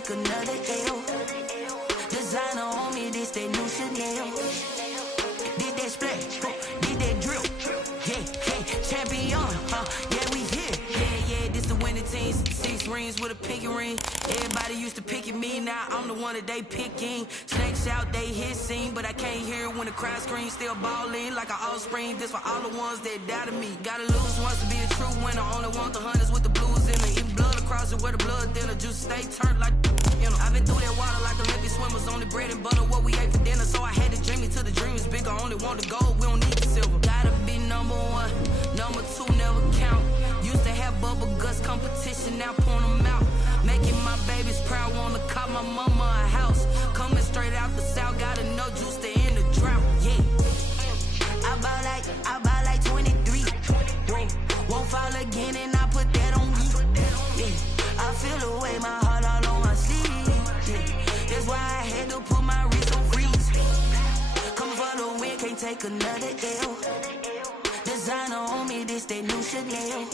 take another L. Designer on me, this that new Chanel. Did that splash, did that drill. Yeah, champion, yeah, we here. Yeah, this the winning team. 6 rings with a pinky ring. Everybody used to pick at me, now I'm the one that they picking. Snakes out, they hit scene, but I can't hear it when the crowd screams. Still ballin' like an offspring. This for all the ones that doubted me. Gotta lose once to be a true winner. Only want the hunters with the blues in it. Eat blood across it where the blood thinner. Juice stay turned like, you know. I've been through that water like Olympic swimmers. Only bread and butter what we ate for dinner. So I had to dream it till the dream is bigger. Only want the gold, we don't need the silver. Gotta be number 1, number 2 never count. Used to have bubble guts competition, now point them out. Making my babies proud, wanna call my mama a house. Coming straight out the south, gotta know juice to end the drought. Yeah, I bought like 23. Won't fall again, and I put that on me. Yeah, I feel the way, my heart all on my sleeve. Yeah, that's why I had to put my wrist on freeze. Come for the win, can't take another L. Designer on me, this that new Chanel.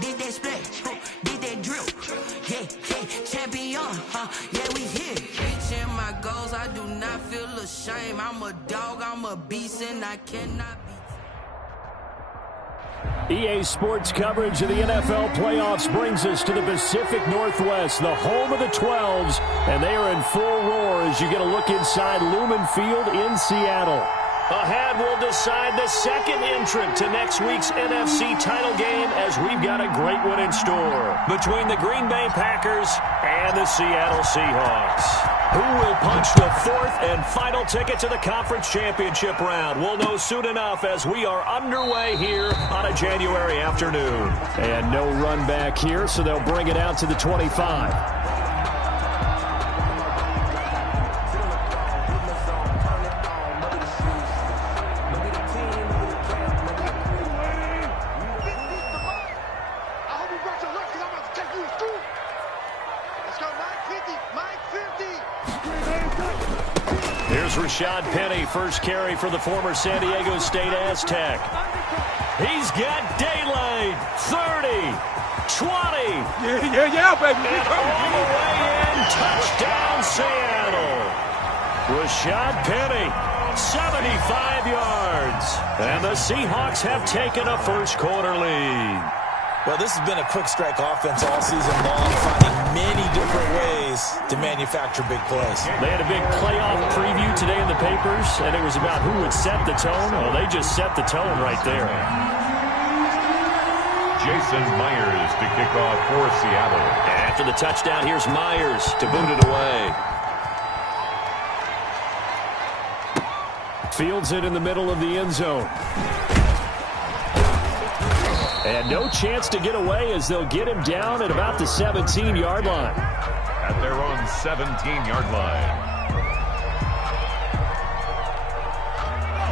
Did that splash, did that drill. Yeah, champion, yeah, we here. Reaching my goals, I do not feel ashamed. I'm a dog, I'm a beast, and I cannot be. EA Sports coverage of the NFL playoffs brings us to the Pacific Northwest, the home of the 12s, and they are in full roar as you get a look inside Lumen Field in Seattle. Ahead, we'll decide the second entrant to next week's NFC title game as we've got a great one in store between the Green Bay Packers and the Seattle Seahawks. Who will punch the fourth and final ticket to the conference championship round? We'll know soon enough as we are underway here on a January afternoon. And no run back here, so they'll bring it out to the 25. Rashad Penny, first carry for the former San Diego State Aztec. He's got daylight. 30, 20. Yeah, baby. And all the way in. Touchdown, Seattle. Rashad Penny, 75 yards. And the Seahawks have taken a first quarter lead. Well, this has been a quick strike offense all season long, finding many different ways to manufacture big plays. They had a big playoff preview today in the papers, and it was about who would set the tone. Well, they just set the tone right there. Jason Myers to kick off for Seattle. After the touchdown, here's Myers to boot it away. Fields it in the middle of the end zone. And no chance to get away as they'll get him down at about the 17-yard line. At their own 17-yard line.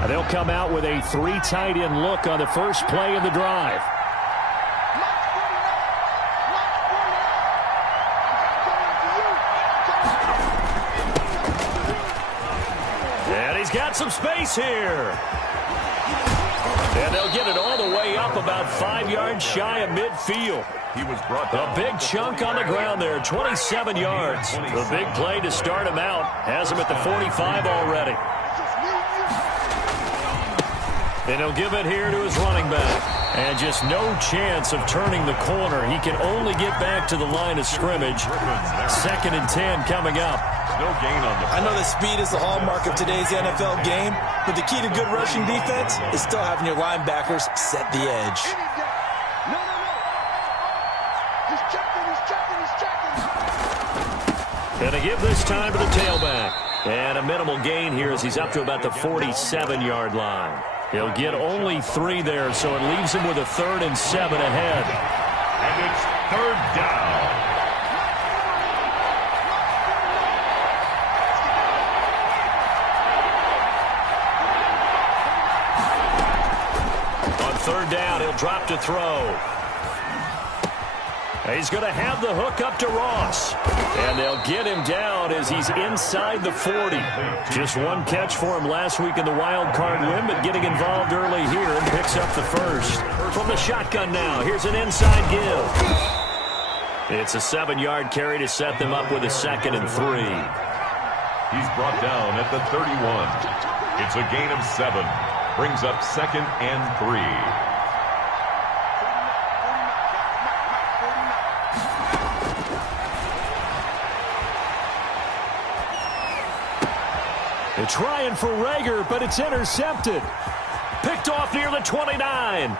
And they'll come out with a 3 tight end look on the first play of the drive. And he's got some space here. And they'll get it all the way up about 5 yards shy of midfield. He was brought down. A big chunk on the ground there, 27 yards. The big play to start him out. Has him at the 45 already. And he'll give it here to his running back. And just no chance of turning the corner. He can only get back to the line of scrimmage. 2nd and 10 coming up. No gain on the play. I know that speed is the hallmark of today's NFL game, but the key to good rushing defense is still having your linebackers set the edge. No. He's checking. And they give this time to the tailback. And a minimal gain here as he's up to about the 47-yard line. He'll get only 3 there, so it leaves him with a 3rd and 7 ahead. And it's 3rd down. On 3rd down, he'll drop to throw. He's going to have the hook up to Ross. And they'll get him down as he's inside the 40. Just 1 catch for him last week in the wild card win, but getting involved early here and picks up the first. From the shotgun now, here's an inside give. It's a 7-yard carry to set them up with a 2nd and 3. He's brought down at the 31. It's a gain of 7. Brings up 2nd and 3. They're trying for Reagor, but it's intercepted. Picked off near the 29.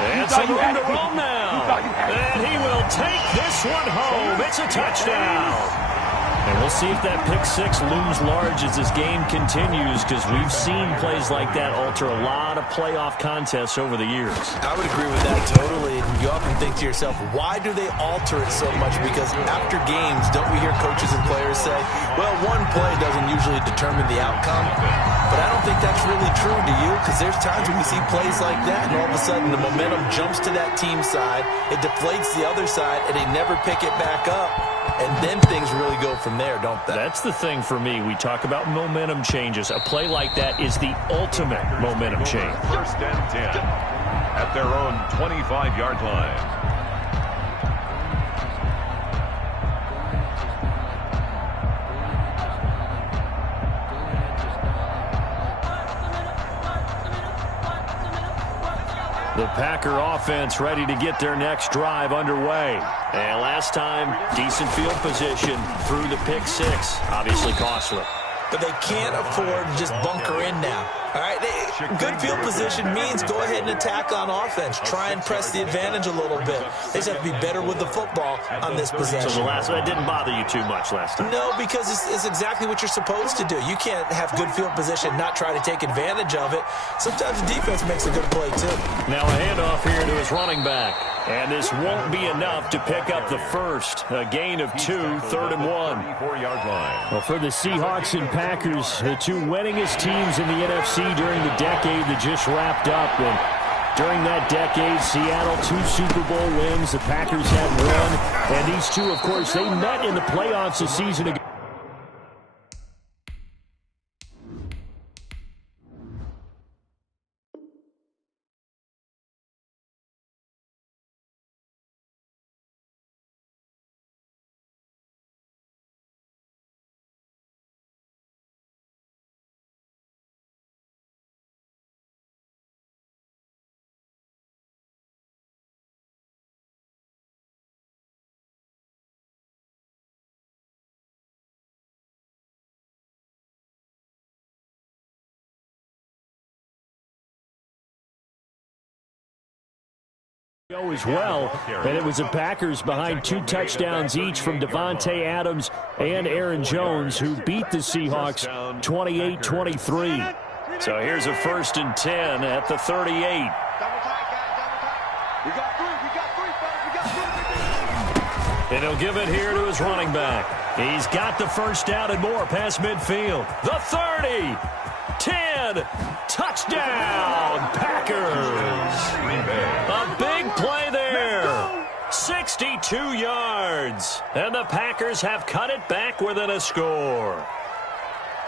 And some room to roam now. And he will take this one home. It's a touchdown. And we'll see if that pick 6 looms large as this game continues, because we've seen plays like that alter a lot of playoff contests over the years. I would agree with that totally. And you often think to yourself, why do they alter it so much? Because after games, don't we hear coaches and players say, well, one play doesn't usually determine the outcome. But I don't think that's really true, do you? Because there's times when we see plays like that, and all of a sudden the momentum jumps to that team side, it deflates the other side, and they never pick it back up. And then things really go from there, don't they? That's the thing for me. We talk about momentum changes. A play like that is the ultimate momentum change. 1st and 10 at their own 25-yard line. The Packer offense ready to get their next drive underway. And last time, decent field position through the pick 6. Obviously costly. But they can't afford to just bunker in now. All right, good field position means go ahead and attack on offense. Try and press the advantage a little bit. They just have to be better with the football on this possession. So the last one didn't bother you too much last time? No, because it's exactly what you're supposed to do. You can't have good field position, not try to take advantage of it. Sometimes the defense makes a good play, too. Now a handoff here to his running back. And this won't be enough to pick up the first. A gain of 2, 3rd and 1. 24-yard line. Well, for the Seahawks and Packers, the 2 winningest teams in the NFC during the decade that just wrapped up. And during that decade, Seattle 2 Super Bowl wins. The Packers had 1. And these 2, of course, they met in the playoffs a season ago. As well, and it was the Packers behind 2 touchdowns each from Devontae Adams and Aaron Jones, who beat the Seahawks 28-23. So here's a 1st and 10 at the 38. And he'll give it here to his running back. He's got the first down and more past midfield. The 30, 10, touchdown, Packers. A big play there. 62 yards. And the Packers have cut it back within a score.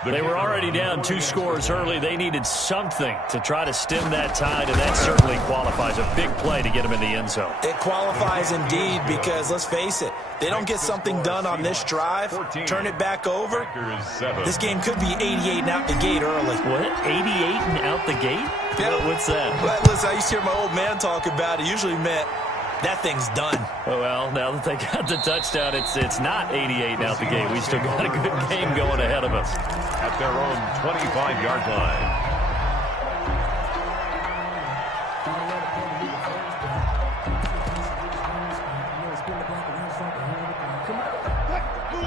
They were already down 2 scores early. They needed something to try to stem that tide, and that certainly qualifies. A big play to get them in the end zone. It qualifies indeed, because let's face it, they don't get something done on this drive, turn it back over, this game could be 88 and out the gate early. What? 88 and out the gate? Yeah. What's that? Well, listen, I used to hear my old man talk about it. Usually meant that thing's done. Oh, well, now that they got the touchdown, it's not 88 out the gate. We still got a good game going ahead of us. At their own 25-yard line.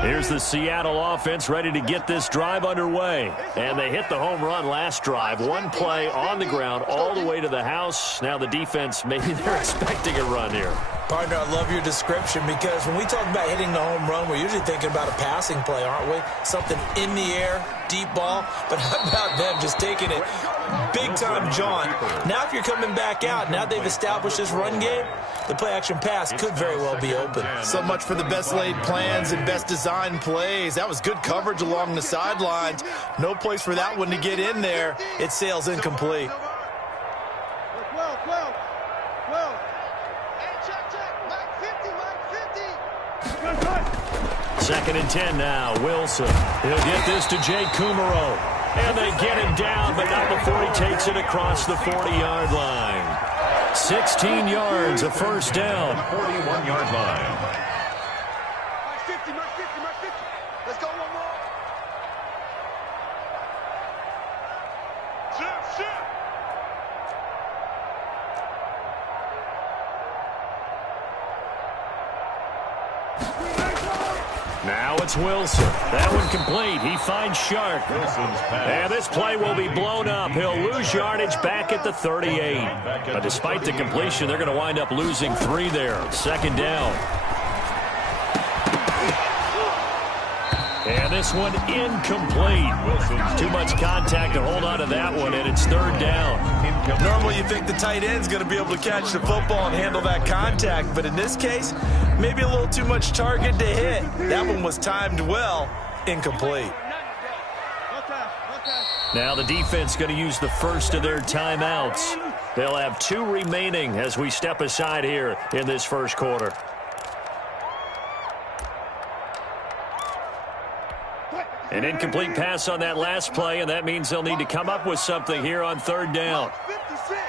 Here's the Seattle offense ready to get this drive underway. And they hit the home run last drive. 1 play on the ground all the way to the house. Now the defense, maybe they're expecting a run here. Partner, I love your description, because when we talk about hitting the home run, we're usually thinking about a passing play, aren't we? Something in the air, deep ball. But how about them just taking it big-time jaunt? Now if you're coming back out, now they've established this run game, the play-action pass could very well be open. So much for the best-laid plans and best-designed plays. That was good coverage along the sidelines. No place for that one to get in there. It sails incomplete. 2nd and 10 now. Wilson. He'll get this to Jake Kumerow. And they get him down, but not before he takes it across the 40-yard line. 16 yards, a first down. 41-yard line. Mark 50, Mark 50, Mark 50. Let's go one more. Shift, shift. Now it's Wilson. That one complete. He finds Shark. Wilson's pass. And this play will be blown up. He'll lose yardage back at the 38. But despite the completion, they're going to wind up losing 3 there. 2nd down. And this one incomplete. Too much contact to hold on to that one, and it's 3rd down. Normally you think the tight end's going to be able to catch the football and handle that contact, but in this case, maybe a little too much target to hit. That one was timed well, incomplete. Now the defense going to use the first of their timeouts. They'll have 2 remaining as we step aside here in this first quarter. An incomplete pass on that last play, and that means they'll need to come up with something here on 3rd down. Mark's 56.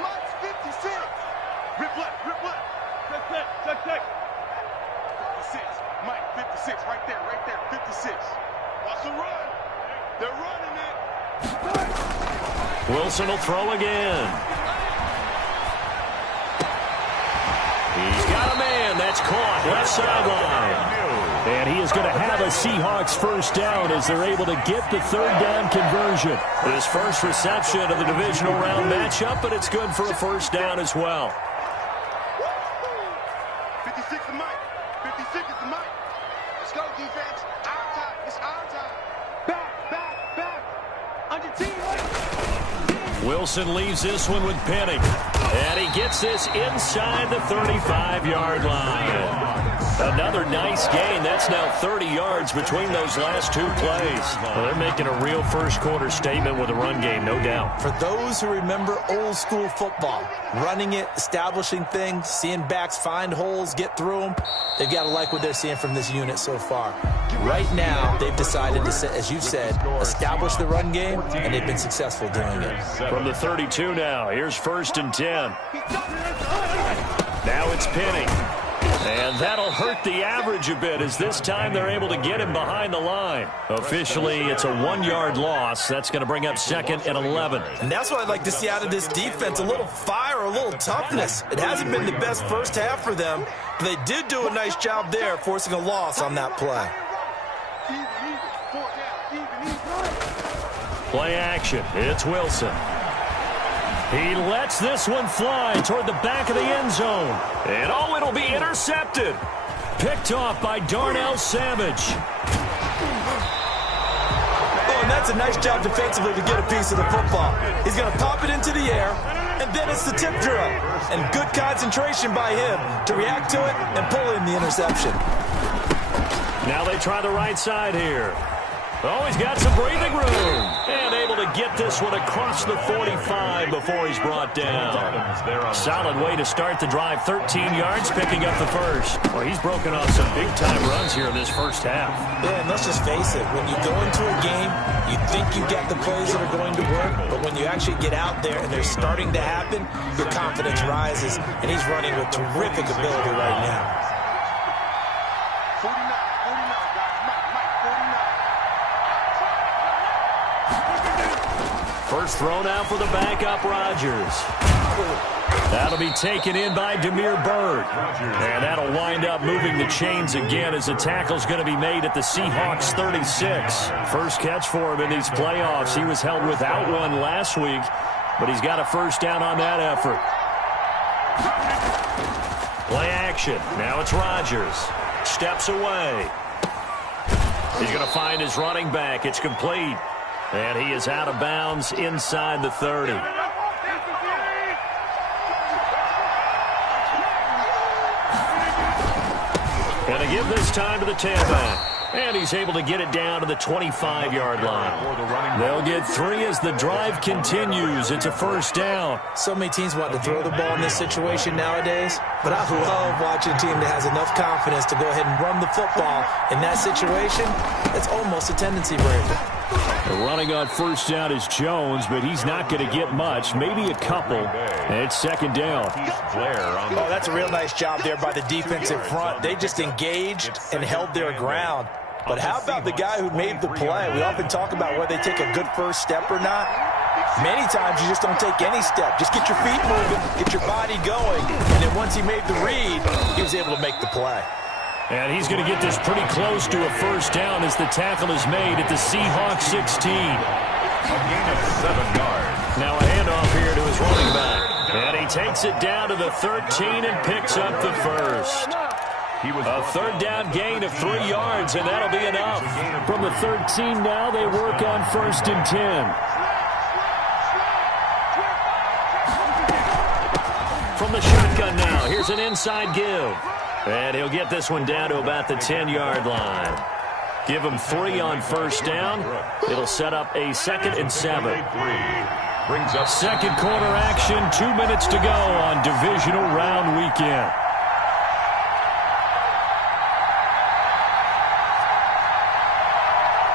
Mark's 56. Rip left, rip left. Check, check, check. 56. Mike, 56. Right there, 56. Watch the run. They're running it. Wilson will throw again. He's got a man. That's caught. Left sideline. And he is going to have a Seahawks first down as they're able to get the 3rd down conversion. His first reception of the divisional round matchup, but it's good for a first down as well. 56 is Mike. 56 is the Mike. Let's go, defense. Our time. It's our time. Back. On your team, Mike. Wilson leaves this one with Penning. And he gets this inside the 35-yard line. Another nice gain. That's now 30 yards between those last 2 plays. Well, they're making a real first-quarter statement with a run game, no doubt. For those who remember old-school football, running it, establishing things, seeing backs find holes, get through them, they've got to like what they're seeing from this unit so far. Right now, they've decided to, as you said, establish the run game, and they've been successful doing it. From the 32 now, here's 1st and 10. Now it's Penning. And that'll hurt the average a bit as this time they're able to get him behind the line. Officially, it's a 1-yard loss. That's going to bring up 2nd and 11. And that's what I'd like to see out of this defense, a little fire, a little toughness. It hasn't been the best first half for them, but they did do a nice job there, forcing a loss on that play. Play action. It's Wilson. He lets this one fly toward the back of the end zone. And it'll be intercepted. Picked off by Darnell Savage. Oh, and that's a nice job defensively to get a piece of the football. He's going to pop it into the air, and then it's the tip drill. And good concentration by him to react to it and pull in the interception. Now they try the right side here. Oh, he's got some breathing room. And able to get this one across the 45 before he's brought down. Solid way to start the drive. 13 yards, picking up the first. Well, he's broken off some big-time runs here in this first half. Yeah, and let's just face it. When you go into a game, you think you get the plays that are going to work, but when you actually get out there and they're starting to happen, your confidence rises, and he's running with terrific ability right now. 49, guys. Mike, 49. First throw now for the backup, Rodgers. That'll be taken in by Damiere Byrd. And that'll wind up moving the chains again as the tackle's going to be made at the Seahawks 36. First catch for him in these playoffs. He was held without one last week, but he's got a first down on that effort. Play action. Now it's Rodgers. Steps away. He's going to find his running back. It's complete. And he is out of bounds inside the 30. And to give this time to the tailback. And he's able to get it down to the 25-yard line. They'll get 3 as the drive continues. It's a first down. So many teams want to throw the ball in this situation nowadays, but I love watching a team that has enough confidence to go ahead and run the football. In that situation, it's almost a tendency breaker. Running on first down is Jones, but he's not going to get much, maybe a couple. And it's second down. Oh, that's a real nice job there by the defensive front. They just engaged and held their ground. But how about the guy who made the play? We often talk about whether they take a good first step or not. Many times you just don't take any step. Just get your feet moving, get your body going. And then once he made the read, he was able to make the play. And he's going to get this pretty close to a first down as the tackle is made at the Seahawks 16. A gain of 7 yards. Now a handoff here to his running back. And he takes it down to the 13 and picks up the first. A third down gain of 3 yards, and that'll be enough. From the 13 now, they work on first and 10. From the shotgun now, here's an inside give. And he'll get this one down to about the 10-yard line. Give him 3 on first down. It'll set up a 2nd and 7. Second quarter action, 2 minutes to go on divisional round weekend.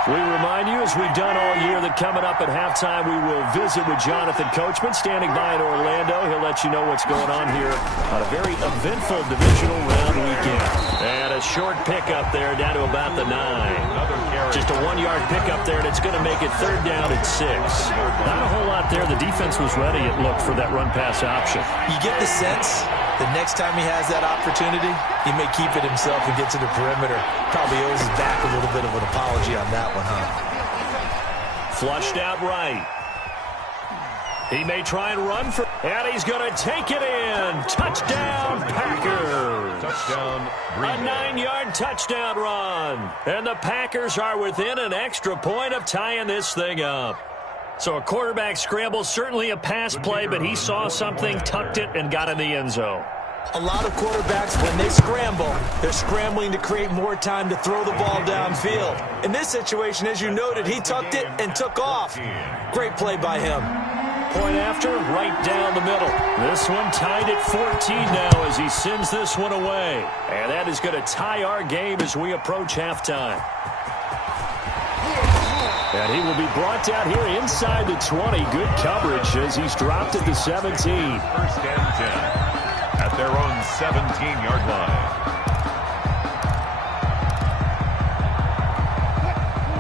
We remind you, as we've done all year, that coming up at halftime, we will visit with Jonathan Coachman, standing by in Orlando. He'll let you know what's going on here on a very eventful divisional round weekend. And a short pickup there down to about the 9. Just a 1-yard pickup there, and it's going to make it third down at 6. Not a whole lot there. The defense was ready, it looked, for that run-pass option. You get the sense the next time he has that opportunity, he may keep it himself and get to the perimeter. Probably owes his back a little bit of an apology on that one, huh? Flushed out right. He may try and run for, and he's going to take it in. Touchdown, Packers. Touchdown, Green Bay. A 9-yard touchdown run. And the Packers are within an extra point of tying this thing up. So a quarterback scramble, certainly a pass play, but he saw something, tucked it, and got in the end zone. A lot of quarterbacks, when they scramble, they're scrambling to create more time to throw the ball downfield. In this situation, as you noted, he tucked it and took off. Great play by him. Point after, right down the middle. This one tied at 14 now as he sends this one away. And that is going to tie our game as we approach halftime. And he will be brought down here inside the 20. Good coverage as he's dropped at the 17. First and 10 at their own 17-yard line.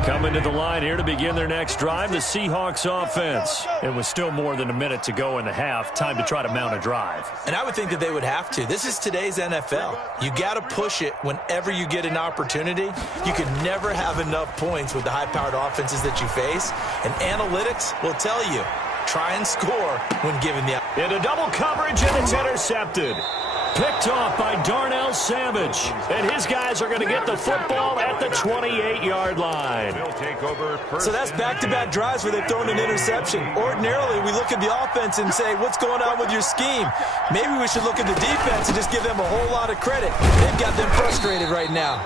Coming to the line here to begin their next drive, the Seahawks offense. It was still more than a minute to go in the half. Time to try to mount a drive. And I would think that they would have to. This is today's NFL. You got to push it whenever you get an opportunity. You can never have enough points with the high-powered offenses that you face. And analytics will tell you, try and score when given the opportunity. Into double coverage, and it's intercepted. Picked off by Darnell Savage. And his guys are going to get the football at the 28-yard line. So that's back-to-back drives where they've thrown an interception. Ordinarily, we look at the offense and say, what's going on with your scheme? Maybe we should look at the defense and just give them a whole lot of credit. They've got them frustrated right now.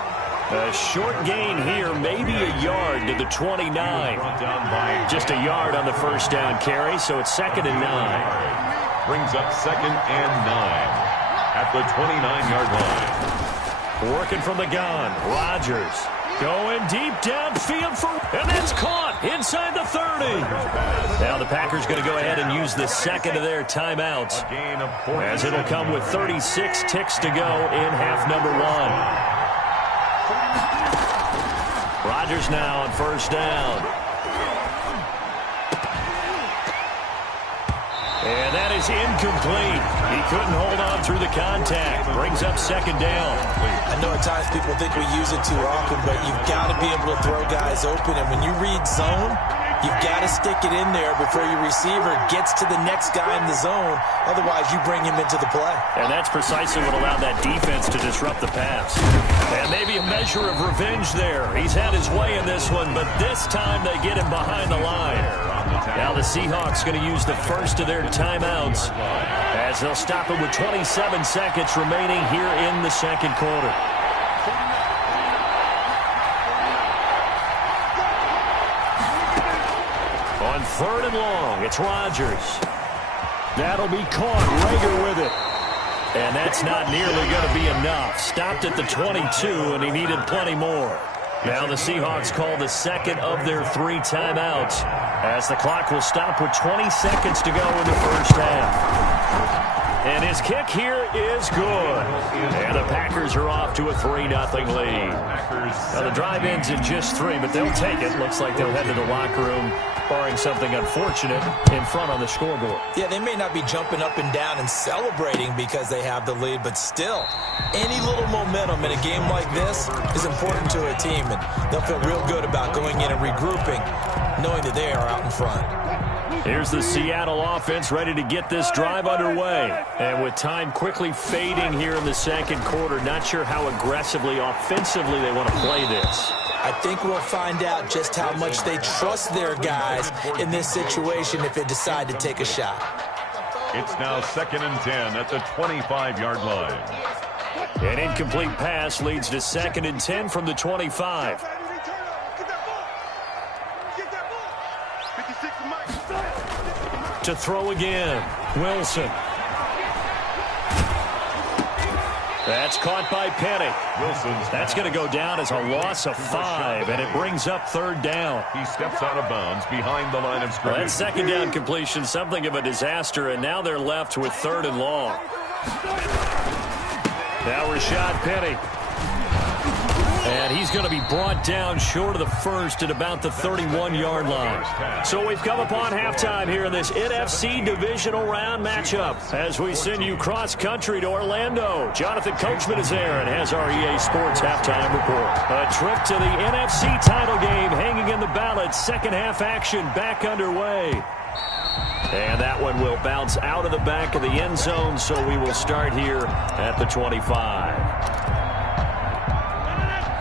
A short gain here, maybe a yard to the 29. Just a yard on the first down carry, so it's 2nd and 9. Brings up 2nd and 9. At the 29-yard line. Working from the gun. Rodgers going deep downfield for, and that's caught inside the 30. Now the Packers going to go ahead and use the second of their timeouts, as it'll come with 36 ticks to go in half number 1. Rodgers now on first down. And that is incomplete. He couldn't hold on through the contact. Brings up 2nd down. I know at times people think we use it too often, but you've got to be able to throw guys open. And when you read zone, you've got to stick it in there before your receiver gets to the next guy in the zone. Otherwise, you bring him into the play. And that's precisely what allowed that defense to disrupt the pass. And maybe a measure of revenge there. He's had his way in this one, but this time they get him behind the line. Now the Seahawks going to use the first of their timeouts as they'll stop it with 27 seconds remaining here in the second quarter. 3rd and long. It's Rodgers. That'll be caught. Rager with it. And that's not nearly going to be enough. Stopped at the 22, and he needed plenty more. Now the Seahawks call the second of their 3 timeouts as the clock will stop with 20 seconds to go in the first half. And his kick here is good. And the Packers are off to a 3-0 lead. Now the drive ends in just 3, but they'll take it. Looks like they'll head to the locker room, barring something unfortunate, in front on the scoreboard. Yeah, they may not be jumping up and down and celebrating because they have the lead, but still, any little momentum in a game like this is important to a team, and they'll feel real good about going in and regrouping, knowing that they are out in front. Here's the Seattle offense ready to get this drive underway. And with time quickly fading here in the second quarter, not sure how aggressively, offensively they want to play this. I think we'll find out just how much they trust their guys in this situation if they decide to take a shot. It's now 2nd and 10 at the 25-yard line. An incomplete pass leads to 2nd and 10 from the 25. To throw again, Wilson. That's caught by Penny. That's going to go down as a loss of 5, and it brings up 3rd down. He steps out of bounds behind the line of scrimmage. That 2nd down completion, something of a disaster, and now they're left with 3rd and long. Now Rashad Penny. And he's going to be brought down short of the first at about the 31-yard line. So we've come upon halftime here in this NFC divisional round matchup. As we send you cross-country to Orlando, Jonathan Coachman is there and has our EA Sports halftime report. A trip to the NFC title game hanging in the balance. Second half action back underway. And that one will bounce out of the back of the end zone, so we will start here at the 25.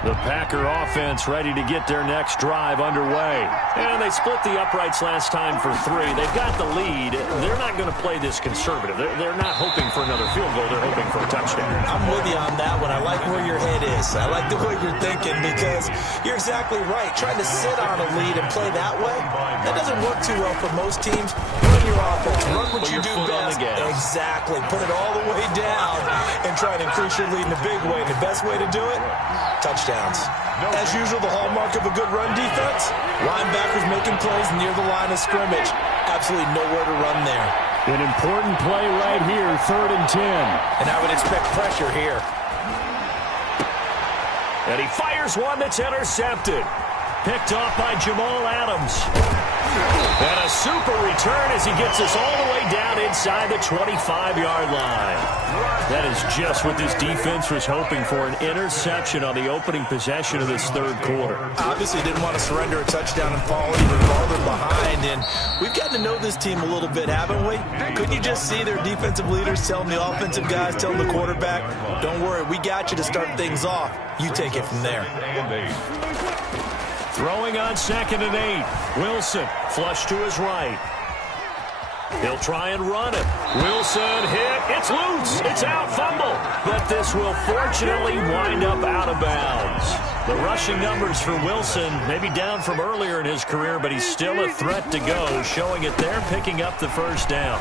The Packer offense ready to get their next drive underway. And they split the uprights last time for 3. They've got the lead. They're not going to play this conservative. They're not hoping for another field goal. They're hoping for a touchdown. I'm with you on that one. I like where your head is. I like the way you're thinking because you're exactly right. Trying to sit on a lead and play that way, that doesn't work too well for most teams. Run your offense. Run what you do best. Exactly. Put it all the way down and try to increase your lead in a big way. The best way to do it? Touchdowns. As usual, the hallmark of a good run defense, linebackers making plays near the line of scrimmage. Absolutely nowhere to run there. An important play right here, 3rd and 10. And I would expect pressure here. And he fires one that's intercepted. Picked off by Jamal Adams. And a super return as he gets us all the way down inside the 25-yard line. That is just what this defense was hoping for, an interception on the opening possession of this 3rd quarter. Obviously didn't want to surrender a touchdown and fall even farther behind. And we've gotten to know this team a little bit, haven't we? Couldn't you just see their defensive leaders telling the offensive guys, telling the quarterback, don't worry, we got you to start things off. You take it from there. Throwing on 2nd and 8. Wilson flush to his right. He'll try and run it. Wilson hit. It's loose. It's out. Fumble. But this will fortunately wind up out of bounds. The rushing numbers for Wilson may be down from earlier in his career, but he's still a threat to go, showing it there, picking up the 1st down.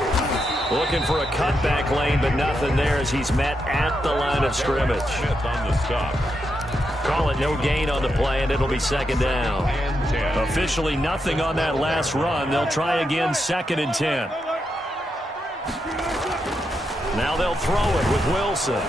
Looking for a cutback lane, but nothing there as he's met at the line of scrimmage. On the stop. Call it no gain on the play, and it'll be 2nd down. Officially nothing on that last run. They'll try again, 2nd and 10. Now they'll throw it with Wilson.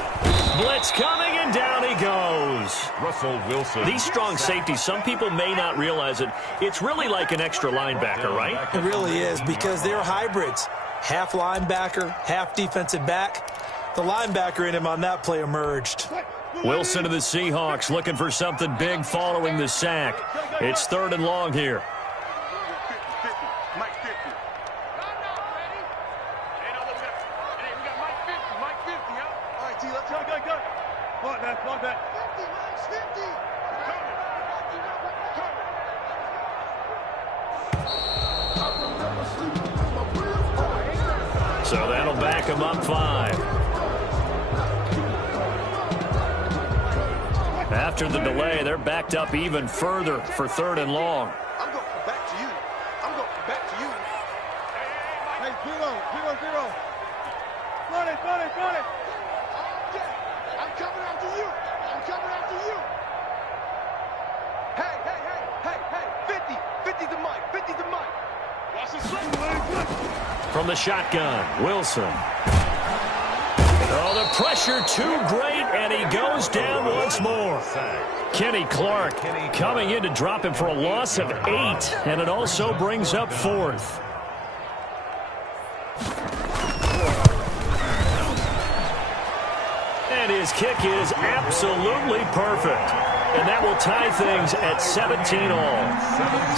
Blitz coming, and down he goes. Russell Wilson. These strong safeties, some people may not realize it. It's really like an extra linebacker, right? It really is because they're hybrids. Half linebacker, half defensive back. The linebacker in him on that play emerged. Wilson to the Seahawks looking for something big following the sack. It's 3rd and long here. Mike 50. We got Mike 50. Mike 50, huh? All right, T, let's go. Block that. 50, Mike's 50. So that'll back him up 5. After the delay, they're backed up even further for 3rd and long. I'm going back to you. 0-0. Run it. Okay. I'm coming after you. Hey. 50's the mic. Watch the slip. From the shotgun, Wilson. Oh, the pressure too great, and he goes down once more. Kenny Clark coming in to drop him for a loss of 8, and it also brings up 4th. And his kick is absolutely perfect. And that will tie things at 17-all.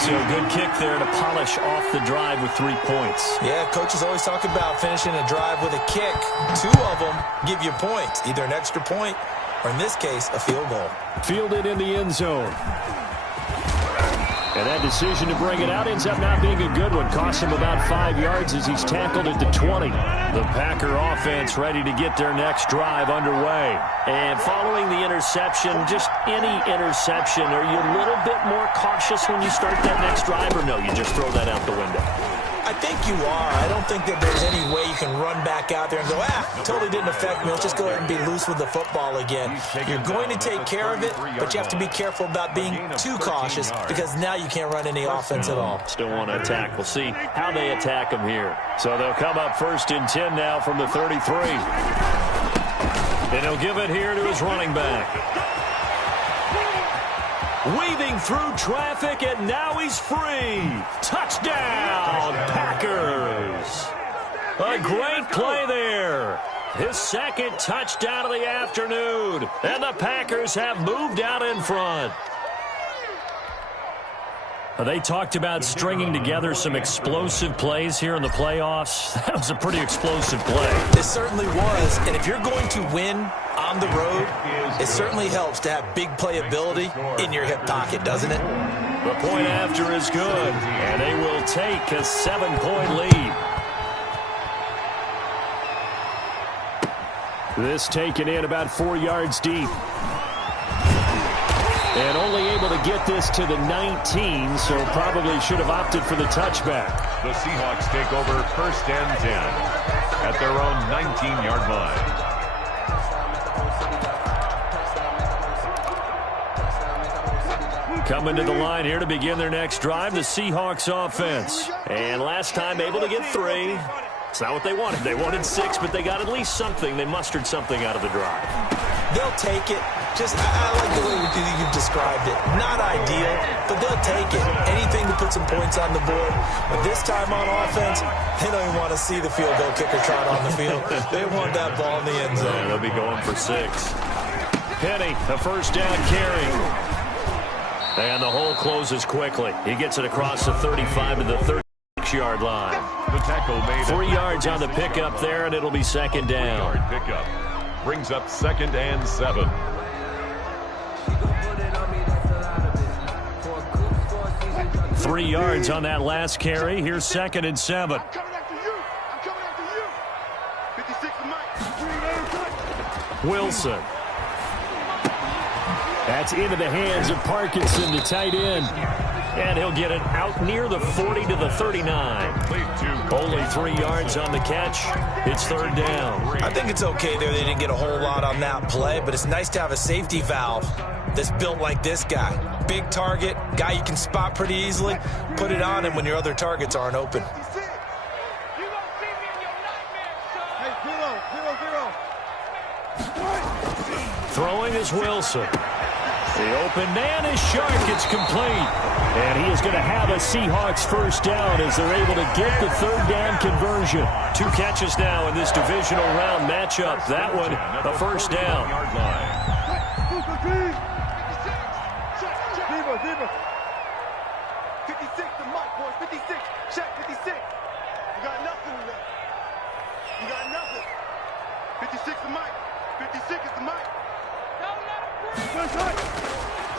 So good kick there to polish off the drive with 3 points. Yeah, coaches always talk about finishing a drive with a kick. 2 of them give you points, either an extra point or, in this case, a field goal. Fielded in the end zone. And that decision to bring it out ends up not being a good one. Costs him about 5 yards as he's tackled at the 20. The Packer offense ready to get their next drive underway. And following the interception, just any interception, are you a little bit more cautious when you start that next drive, or no, you just throw that out the window? I think you are. I don't think that there's any way you can run back out there and go, totally didn't affect me. Let's just go ahead and be loose with the football again. You're going to take care of it, but you have to be careful about being too cautious because now you can't run any offense at all. Still want to attack. We'll see how they attack him here. So they'll come up 1st and 10 now from the 33. And he'll give it here to his running back. Weaving through traffic, and now he's free. Touchdown, Packers. A great play there. His 2nd touchdown of the afternoon. And the Packers have moved out in front. They talked about stringing together some explosive plays here in the playoffs. That was a pretty explosive play. It certainly was. And if you're going to win on the road, it certainly helps to have big playability in your hip pocket, doesn't it? The point after is good, and they will take a 7-point lead. This taken in about 4 yards deep. And only able to get this to the 19, so probably should have opted for the touchback. The Seahawks take over 1st and 10 at their own 19-yard line. Coming to the line here to begin their next drive, the Seahawks offense. And last time able to get 3. It's not what they wanted. They wanted 6, but they got at least something. They mustered something out of the drive. They'll take it. I like the way you've described it. Not ideal, but they'll take it. Anything to put some points on the board. But this time on offense, they don't even want to see the field goal kicker trot on the field. They want that ball in the end zone. Yeah, they'll be going for 6. Penny, the 1st down carry. And the hole closes quickly. He gets it across the 35 to the 36-yard line. The tackle made 3 yards on the pickup there, and it'll be 2nd down. Pickup brings up 2nd and 7. 3 yards on that last carry. Here's 2nd and 7. I'm coming after you. 56 to Mike. Wilson. That's into the hands of Parkinson, the tight end. And he'll get it out near the 40 to the 39. Only 3 yards on the catch. It's 3rd down. I think it's okay there. They didn't get a whole lot on that play, but it's nice to have a safety valve that's built like this guy. Big target, guy you can spot pretty easily. Put it on him when your other targets aren't open. Throwing is Wilson. The open man is sharp. It's complete. And he is going to have a Seahawks 1st down as they're able to get the 3rd down conversion. 2 catches now in this divisional round matchup. That one, a 1st down. 56 to Mike, boys. 56. Check, 56. You got nothing left. You got nothing. 56 to Mike. 56 is to Mike.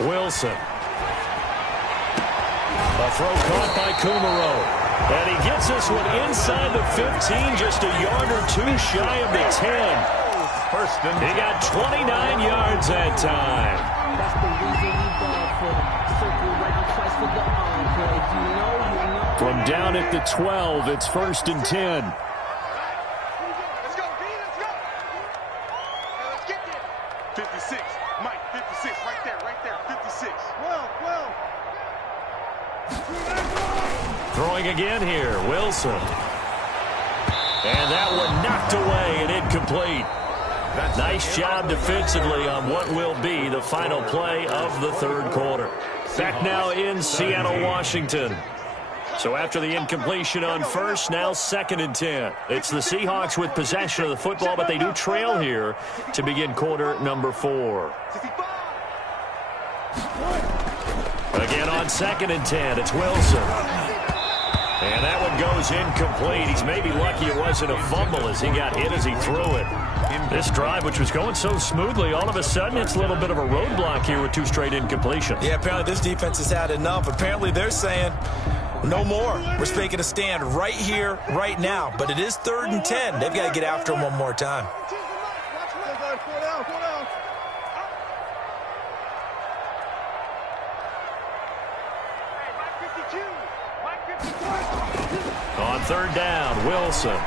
Wilson. A throw caught by Kumaro. And he gets this one inside the 15, just a yard or 2 shy of the 10. He got 29 yards that time. That's the reason we ball for. Circle right twice for the encore. If you know, you know. From down at the 12, it's 1st and 10. Let's go, D, let's go. Let's get there. 56, Mike, 56, right there, 56. 12. Throwing again here, Wilson. And that one knocked away and incomplete. Nice job defensively on what will be the final play of the third quarter. Back now in Seattle, Washington. So after the incompletion on first, now 2nd and 10. It's the Seahawks with possession of the football, but they do trail here to begin quarter number 4. Again on 2nd and 10, it's Wilson. And that one goes incomplete. He's maybe lucky it wasn't a fumble as he got hit as he threw it. This drive, which was going so smoothly, all of a sudden it's a little bit of a roadblock here with 2 straight incompletions. Yeah, apparently this defense has had enough. Apparently they're saying no more. We're making a stand right here, right now. But it is 3rd and 10. They've got to get after him one more time. On 3rd down, Wilson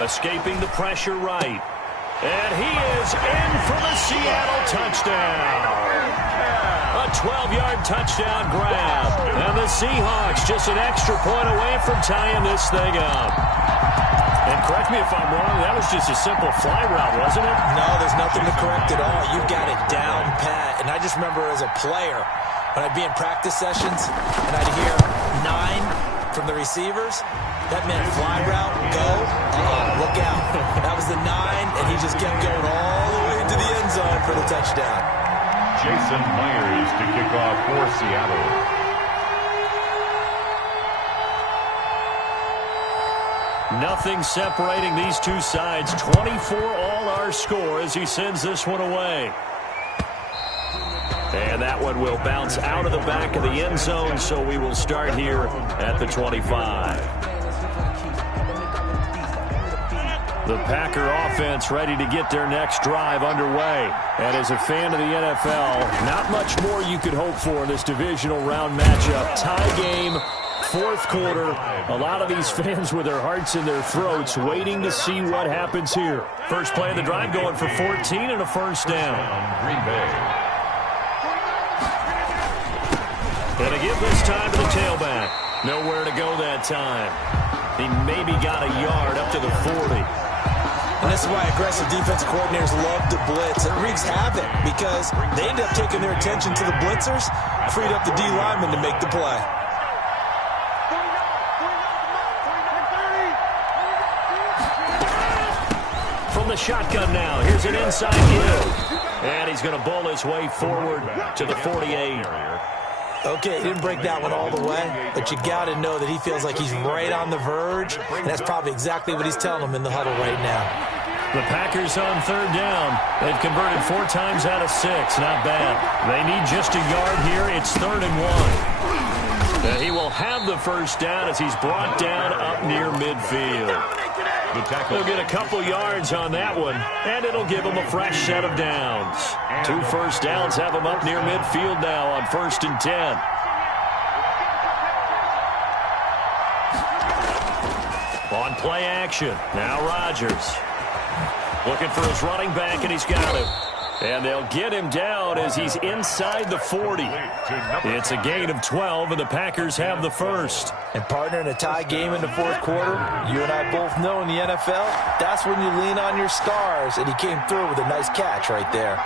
escaping the pressure right. And he is in for the Seattle touchdown. A 12-yard touchdown grab. And the Seahawks just an extra point away from tying this thing up. And correct me if I'm wrong, that was just a simple fly route, wasn't it? No, there's nothing to correct at all. You've got it down pat. And I just remember as a player, when I'd be in practice sessions and I'd hear 9 from the receivers, that meant fly route, go, look out. That was the 9, and he just kept going all the way into the end zone for the touchdown. Jason Myers to kick off for Seattle. Nothing separating these two sides. 24 all our score as he sends this one away. And that one will bounce out of the back of the end zone, so we will start here at the 25. The Packer offense ready to get their next drive underway. And as a fan of the NFL, not much more you could hope for in this divisional round matchup. Tie game, 4th quarter. A lot of these fans with their hearts in their throats waiting to see what happens here. First play of the drive going for 14 and a 1st down. Green Bay. Gonna give this time to the tailback. Nowhere to go that time. He maybe got a yard up to the 40. And this is why aggressive defensive coordinators love to blitz. It wreaks havoc because they end up taking their attention to the blitzers, freed up the D lineman to make the play. From the shotgun now, here's an inside give. And he's going to bowl his way forward to the 48. Okay, he didn't break that one all the way, but you got to know that he feels like he's right on the verge, and that's probably exactly what he's telling them in the huddle right now. The Packers on 3rd down. They've converted 4 times out of 6. Not bad. They need just a yard here. It's 3rd and 1. And he will have the 1st down as he's brought down up near midfield. He'll get a couple yards on that one, and it'll give him a fresh set of downs. 2 first downs have him up near midfield now on 1st and 10. On play action, now Rodgers. Looking for his running back, and he's got him. And they'll get him down as he's inside the 40. It's a gain of 12, and the Packers have the 1st. And partner, in a tie game in the 4th quarter, you and I both know in the NFL, that's when you lean on your stars, and he came through with a nice catch right there.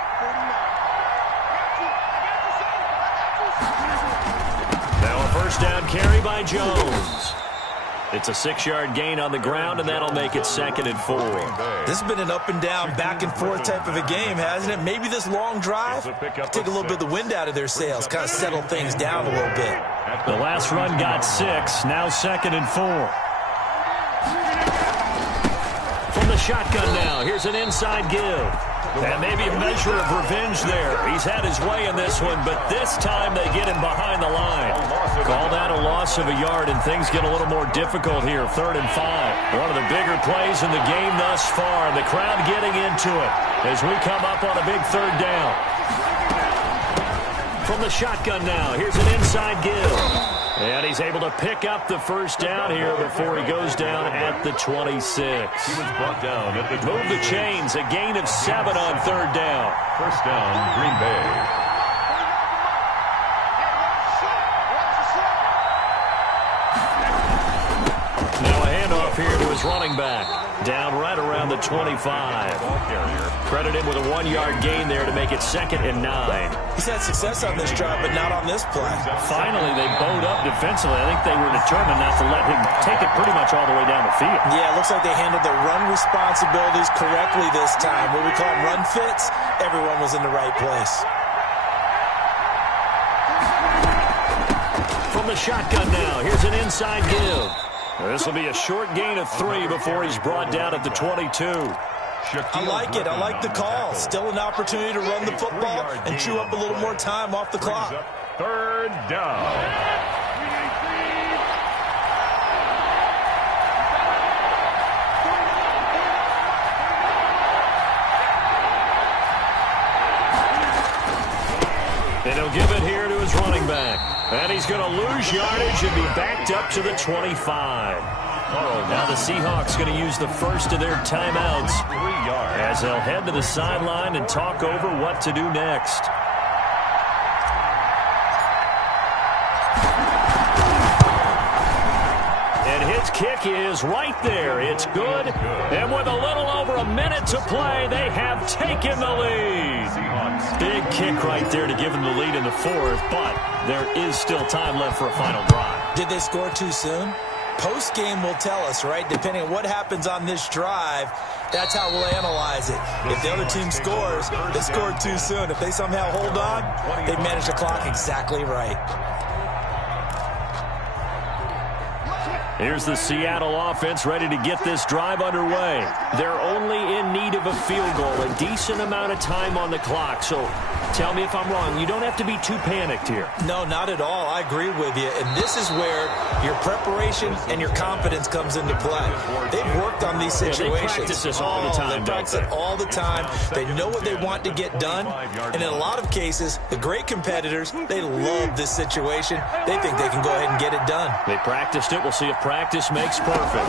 Now a 1st down carry by Jones. It's a 6-yard gain on the ground, and that'll make it 2nd and 4. This has been an up-and-down, back-and-forth type of a game, hasn't it? Maybe this long drive take a little bit of the wind out of their sails, kind of settle things down a little bit. The last run got 6, now 2nd and 4. From the shotgun now, here's an inside give. And maybe a measure of revenge there. He's had his way in this one, but this time they get him behind the line. Call that a loss of a yard, and things get a little more difficult here. 3rd and 5. One of the bigger plays in the game thus far. The crowd getting into it as we come up on a big 3rd down. From the shotgun now, here's an inside give. And he's able to pick up the first down here before he goes down at the 26. He was brought down at the 26. Move the chains, a gain of 7 on third down. First down, Green Bay. Now a handoff here to his running back. Down right around the 25. Credit him with a 1-yard gain there to make it 2nd and 9. He's had success on this drive, but not on this play. Finally, they bowed up defensively. I think they were determined not to let him take it pretty much all the way down the field. Yeah, it looks like they handled their run responsibilities correctly this time. What we call them run fits, everyone was in the right place. From the shotgun now, here's an inside give. This will be a short gain of 3 before he's brought down at the 22. I like it. I like the call. Still an opportunity to run the football and chew up a little more time off the clock. Third down. And he'll give it here to his running back. And he's going to lose yardage and be backed up to the 25. Now the Seahawks going to use the first of their timeouts as they'll head to the sideline and talk over what to do next. And his kick is right there. It's good. And with a little over a minute to play, they have taken the lead. Big kick right there to give them the lead in the 4th, but there is still time left for a final drive. Did they score too soon? Post-game will tell us, right? Depending on what happens on this drive, that's how we'll analyze it. If the other team scores, they scored too soon. If they somehow hold on, they manage the clock exactly right. Here's the Seattle offense ready to get this drive underway. They're only in need of a field goal, a decent amount of time on the clock. So tell me if I'm wrong. You don't have to be too panicked here. No, not at all. I agree with you. And this is where your preparation and your confidence comes into play. They've worked on these situations. They practice this all the time. They practice it all the time. They know what they want to get done. And in a lot of cases, the great competitors, they love this situation. They think they can go ahead and get it done. They practiced it. We'll see if practice makes perfect.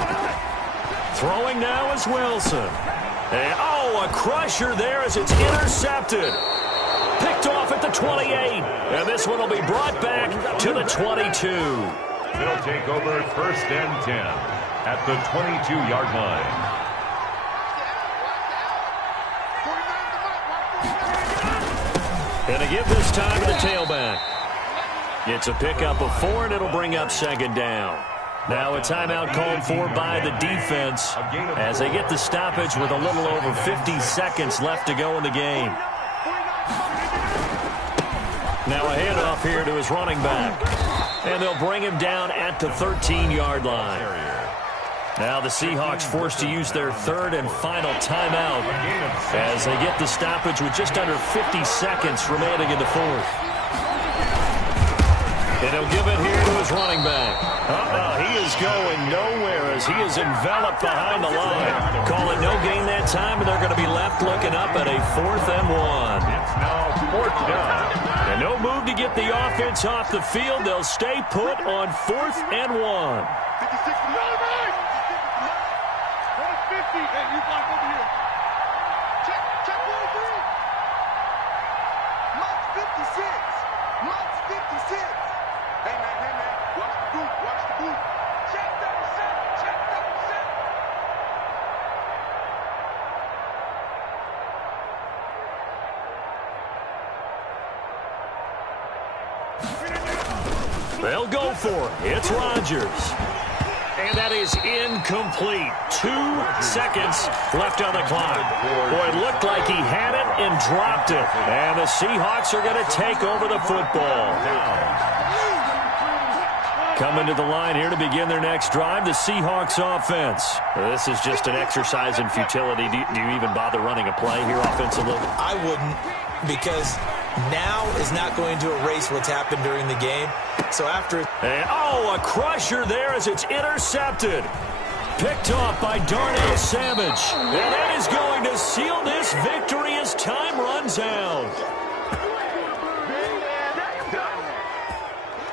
Throwing now is Wilson. And, a crusher there as it's intercepted. Picked off at the 28. And this one will be brought back to the 22. They'll take over 1st and 10 at the 22-yard line. And to give this time to the tailback. It's a pickup of 4, and it'll bring up 2nd down. Now a timeout called for by the defense as they get the stoppage with a little over 50 seconds left to go in the game. Now a handoff here to his running back. And they'll bring him down at the 13-yard line. Now the Seahawks forced to use their 3rd and final timeout as they get the stoppage with just under 50 seconds remaining in the 4th. And he'll give it here to his running back. He is going nowhere as he is enveloped behind the line. Call it no gain that time, and they're going to be left looking up at a 4th and 1. It's now 4th down. And no move to get the offense off the field. They'll stay put on 4th and 1. 56 to 9. 50. Hey, you block over here. Check 43. Mike's 56. Mike's 56. Hey, man. Watch the boot. Watch the boot. Check 37. Check 37. They'll go for it. It's Rodgers. And that is incomplete. 2 seconds left on the clock. Boy, it looked like he had it and dropped it. And the Seahawks are going to take over the football. Coming to the line here to begin their next drive, the Seahawks offense. This is just an exercise in futility. Do you even bother running a play here offensively? I wouldn't, because now is not going to erase what's happened during the game. So after... And, a crusher there as it's intercepted. Picked off by Darnell Savage. And that is going to seal this victory